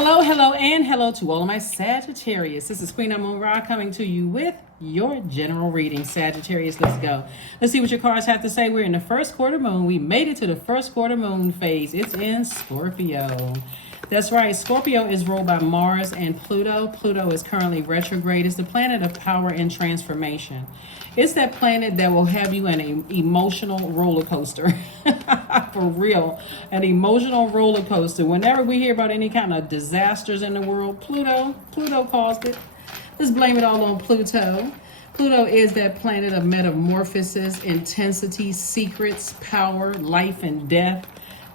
Hello, and hello to all of my Sagittarius. This is Queen Moon Ra coming to you with your general reading. Sagittarius, let's go. Let's see what your cards have to say. We're in the first quarter moon. We made it to the first quarter moon phase. It's in Scorpio. That's right. Scorpio is ruled by Mars and Pluto. Pluto is currently retrograde. It's the planet of power and transformation. It's that planet that will have you in an emotional roller coaster. For real. An emotional roller coaster. Whenever we hear about any kind of disasters in the world, Pluto caused it. Let's blame it all on Pluto. Pluto is that planet of metamorphosis, intensity, secrets, power, life, and death.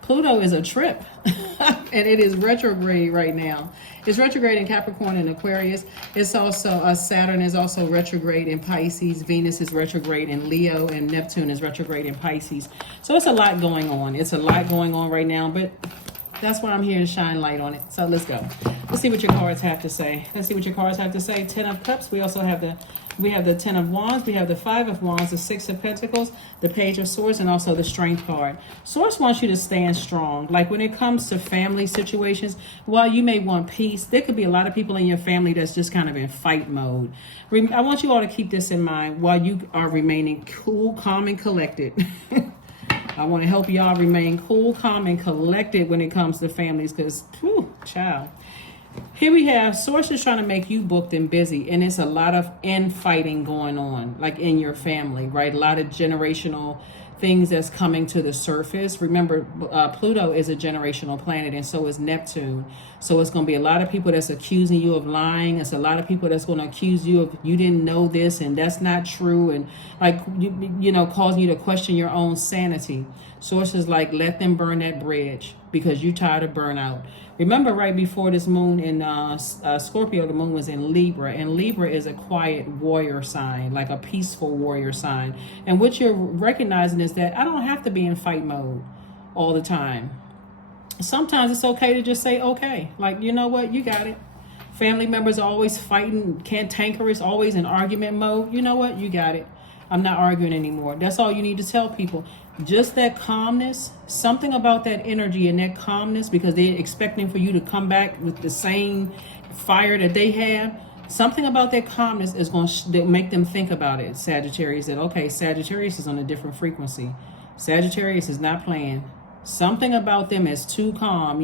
Pluto is a trip, and it is retrograde right now. It's retrograde in Capricorn and Aquarius. It's also, Saturn is also retrograde in Pisces. Venus is retrograde in Leo, and Neptune is retrograde in Pisces. So it's a lot going on. It's a lot going on right now, but that's why I'm here to shine light on it. So let's go. Let's see what your cards have to say. Let's see what your cards have to say. 10 of Cups. We also have the 10 of Wands. We have the 5 of Wands, the 6 of Pentacles, the Page of Swords, and also the Strength card. Source wants you to stand strong. Like when it comes to family situations, while you may want peace, there could be a lot of people in your family that's just kind of in fight mode. I want you all to keep this in mind while you are remaining cool, calm, and collected. I want to help y'all remain cool, calm, and collected when it comes to families because, child. Here we have sources trying to make you booked and busy, and it's a lot of infighting going on, like in your family, right? A lot of generational things that's coming to the surface. Remember, Pluto is a generational planet, and so is Neptune. So it's going to be a lot of people that's accusing you of lying. It's a lot of people that's going to accuse you of you didn't know this and that's not true, and like causing you to question your own sanity. Sources like let them burn that bridge because you're tired of burnout. Remember, right before this moon in Scorpio, the moon was in Libra, and Libra is a quiet warrior sign, like a peaceful warrior sign. And what you're recognizing is that I don't have to be in fight mode all the time. Sometimes it's okay to just say, okay, like, you know what, you got it. Family members are always fighting, cantankerous, always in argument mode. You know what, you got it. I'm not arguing anymore. That's all you need to tell people. Just that calmness, something about that energy and that calmness, because they're expecting for you to come back with the same fire that they have. Something about that calmness is going to make them think about it. Sagittarius, that okay, Sagittarius is on a different frequency. Sagittarius is not playing. Something about them is too calm.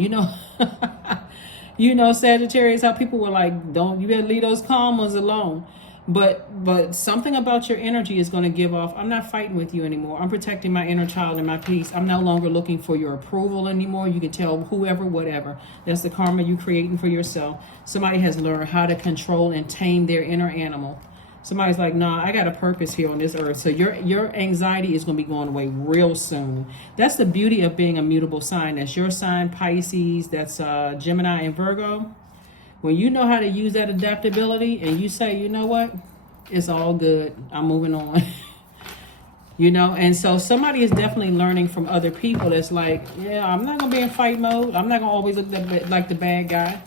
Sagittarius, how people were like, you better leave those calm ones alone. But something about your energy is going to give off. I'm not fighting with you anymore. I'm protecting my inner child and my peace. I'm no longer looking for your approval anymore. You can tell whoever, whatever. That's the karma you're creating for yourself. Somebody has learned how to control and tame their inner animal. Somebody's like, nah, I got a purpose here on this earth. So your anxiety is going to be going away real soon. That's the beauty of being a mutable sign. That's your sign, Pisces. That's Gemini and Virgo. When you know how to use that adaptability and you say, you know what, it's all good, I'm moving on. And so somebody is definitely learning from other people that's like, yeah, I'm not going to be in fight mode. I'm not going to always look like the bad guy.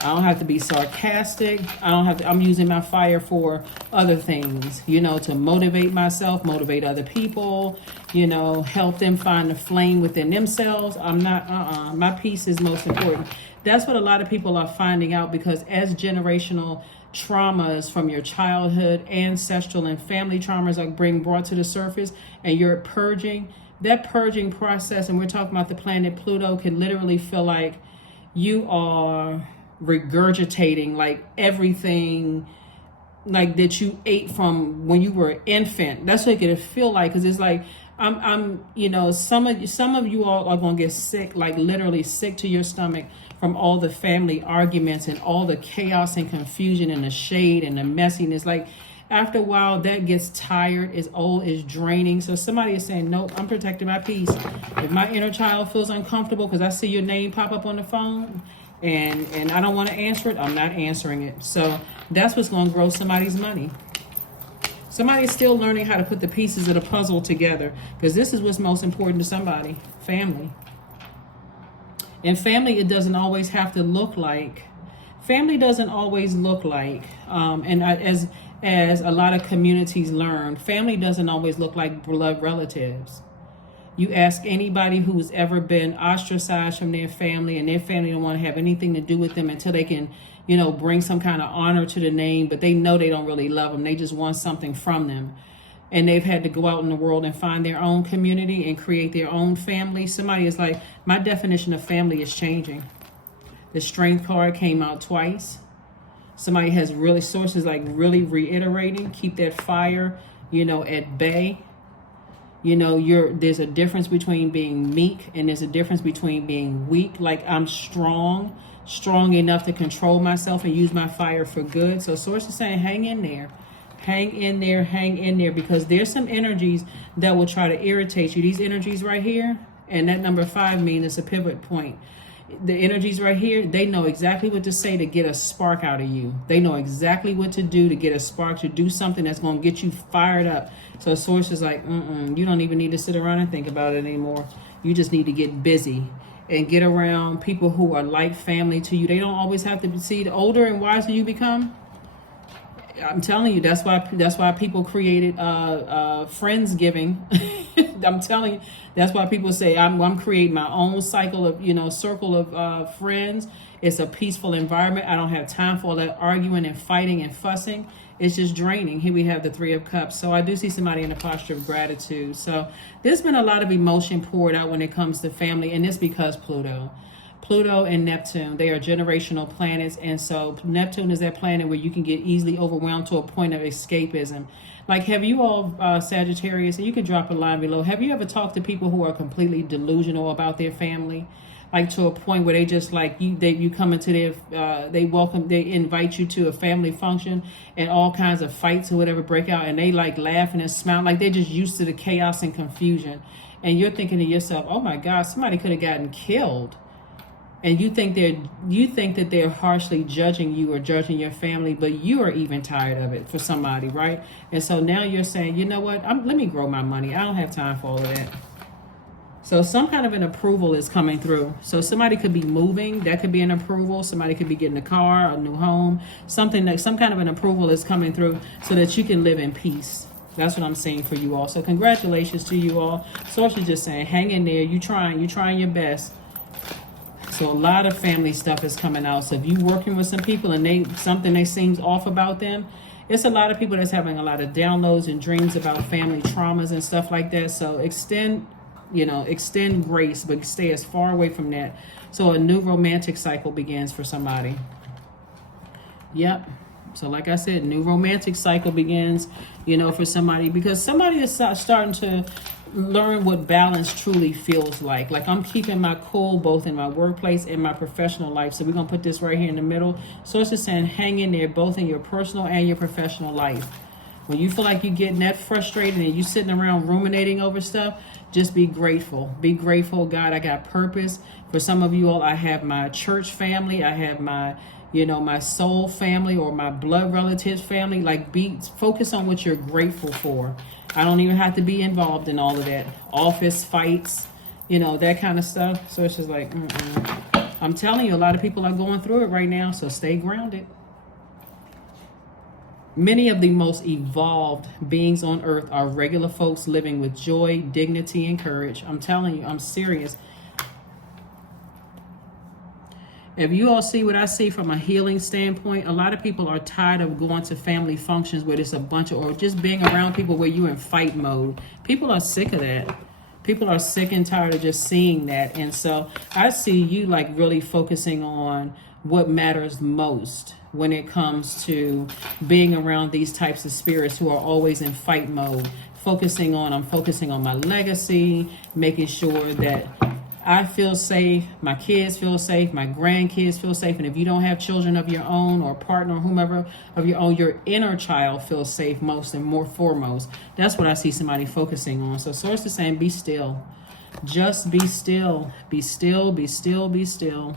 I don't have to be sarcastic. I'm using my fire for other things, to motivate myself, motivate other people, help them find the flame within themselves. I'm not, my peace is most important. That's what a lot of people are finding out, because as generational traumas from your childhood, ancestral and family traumas are being brought to the surface and you're purging, that purging process, and we're talking about the planet Pluto, can literally feel like you are regurgitating like everything like that you ate from when you were an infant. That's what it could feel like, because it's like I'm some of you all are gonna get sick, like literally sick to your stomach from all the family arguments and all the chaos and confusion and the shade and the messiness. Like after a while that gets tired, is old, is draining. So somebody is saying, nope, I'm protecting my peace. If my inner child feels uncomfortable because I see your name pop up on the phone and I don't want to answer it, I'm not answering it. So that's what's going to grow somebody's money. Somebody is still learning how to put the pieces of the puzzle together, because this is what's most important to somebody: family. And family, it doesn't always have to look like. Family doesn't always look like, as a lot of communities learn, family doesn't always look like blood relatives. You ask anybody who's ever been ostracized from their family, and their family don't want to have anything to do with them until they can, bring some kind of honor to the name, but they know they don't really love them. They just want something from them. And they've had to go out in the world and find their own community and create their own family. Somebody is like, my definition of family is changing. The Strength card came out twice. Somebody has really, sources like really reiterating, keep that fire, at bay. There's a difference between being meek and there's a difference between being weak. Like, I'm strong enough to control myself and use my fire for good. So source is saying, hang in there. Hang in there, because there's some energies that will try to irritate you. These energies right here, and that number 5 means it's a pivot point. The energies right here, they know exactly what to say to get a spark out of you. They know exactly what to do to get a spark, to do something that's going to get you fired up. So source is like, you don't even need to sit around and think about it anymore. You just need to get busy and get around people who are like family to you. They don't always have to see. The older and wiser you become, I'm telling you, that's why people created Friendsgiving. I'm telling you, that's why people say I'm creating my own cycle of circle of friends. It's a peaceful environment. I don't have time for all that arguing and fighting and fussing. It's just draining. Here we have the 3 of Cups. So I do see somebody in a posture of gratitude. So there's been a lot of emotion poured out when it comes to family, and it's because Pluto and Neptune, they are generational planets. And so Neptune is that planet where you can get easily overwhelmed to a point of escapism. Like, have you all, Sagittarius, and you can drop a line below, have you ever talked to people who are completely delusional about their family? Like, to a point where they just like you come into their, they invite you to a family function and all kinds of fights or whatever break out, and they like laughing and smiling, like they're just used to the chaos and confusion. And you're thinking to yourself, oh my God, somebody could have gotten killed. And you think that they're harshly judging you or judging your family, but you are even tired of it for somebody, right? And so now you're saying, you know what? Let me grow my money. I don't have time for all of that. So some kind of an approval is coming through. So somebody could be moving. That could be an approval. Somebody could be getting a car, a new home, something like some kind of an approval is coming through so that you can live in peace. That's what I'm saying for you all. So congratulations to you all. Source is just saying, hang in there. You're trying your best. So a lot of family stuff is coming out. So if you working with some people and something that seems off about them, it's a lot of people that's having a lot of downloads and dreams about family traumas and stuff like that. So extend grace, but stay as far away from that. So a new romantic cycle begins for somebody. Yep. So like I said, new romantic cycle begins, for somebody, because somebody is starting to learn what balance truly feels like. Like, I'm keeping my cool both in my workplace and my professional life. So we're going to put this right here in the middle. So it's just saying, hang in there, both in your personal and your professional life. When you feel like you're getting that frustrated and you sitting around ruminating over stuff, just be grateful. Be grateful. God, I got purpose. For some of you all, I have my church family. I have my my soul family or my blood relatives family. Like, focus on what you're grateful for. I don't even have to be involved in all of that. Office fights, that kind of stuff. So it's just like, I'm telling you, a lot of people are going through it right now. So stay grounded. Many of the most evolved beings on earth are regular folks living with joy, dignity, and courage. I'm telling you, I'm serious. If you all see what I see from a healing standpoint, a lot of people are tired of going to family functions where there's a bunch of, or just being around people where you're in fight mode. People are sick of that. People are sick and tired of just seeing that. And so I see you like really focusing on what matters most when it comes to being around these types of spirits who are always in fight mode. I'm focusing on my legacy, making sure that I feel safe, my kids feel safe, my grandkids feel safe. And if you don't have children of your own or partner or whomever of your own, your inner child feels safe most and more foremost. That's what I see somebody focusing on. So source is saying, be still. Just be still. Be still, be still, be still.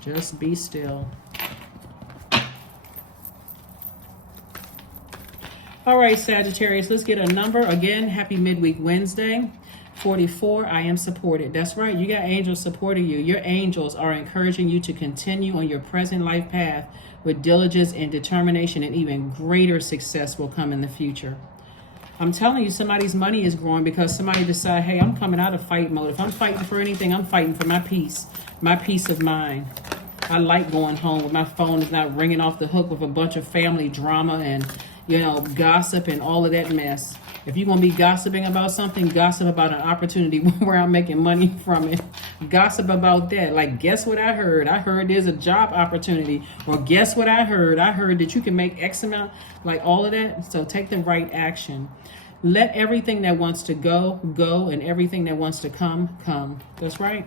Just be still. All right, Sagittarius, let's get a number. Again, happy midweek Wednesday. 44, I am supported. That's right. You got angels supporting you. Your angels are encouraging you to continue on your present life path with diligence and determination, and even greater success will come in the future. I'm telling you, somebody's money is growing because somebody decide, hey, I'm coming out of fight mode. If I'm fighting for anything, I'm fighting for my peace of mind. I like going home with my phone is not ringing off the hook with a bunch of family drama and, gossip and all of that mess. If you're going to be gossiping about something, gossip about an opportunity where I'm making money from it. Gossip about that. Like, guess what I heard? I heard there's a job opportunity. Or guess what I heard? I heard that you can make X amount. Like all of that. So take the right action. Let everything that wants to go, go. And everything that wants to come, come. That's right.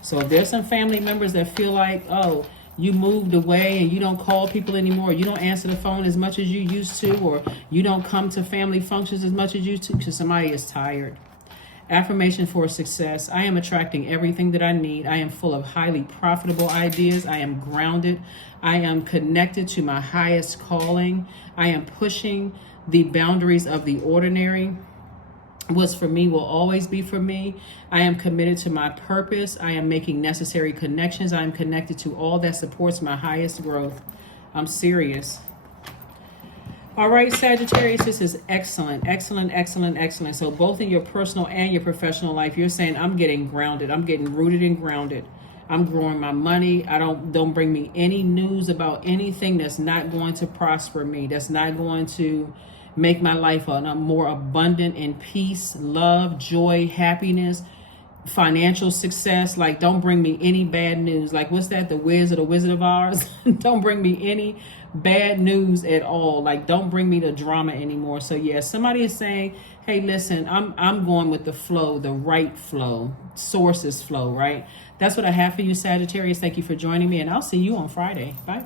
So if there's some family members that feel like, oh, you moved away and you don't call people anymore, you don't answer the phone as much as you used to, or you don't come to family functions as much as you used to because somebody is tired. Affirmation for success. I am attracting everything that I need. I am full of highly profitable ideas. I am grounded. I am connected to my highest calling. I am pushing the boundaries of the ordinary. What's for me will always be for me. I am committed to my purpose. I am making necessary connections. I am connected to all that supports my highest growth. I'm serious. All right, Sagittarius, this is excellent, excellent, excellent, excellent. So both in your personal and your professional life, you're saying, I'm getting grounded. I'm getting rooted and grounded. I'm growing my money. Don't bring me any news about anything that's not going to prosper me, that's not going to make my life a more abundant in peace, love, joy, happiness, financial success. Like, don't bring me any bad news. Like, what's that? The Wiz or the Wizard of Oz? Don't bring me any bad news at all. Like, don't bring me the drama anymore. So yeah, somebody is saying, hey, listen, I'm going with the flow, the right flow, sources flow, right? That's what I have for you, Sagittarius. Thank you for joining me, and I'll see you on Friday. Bye.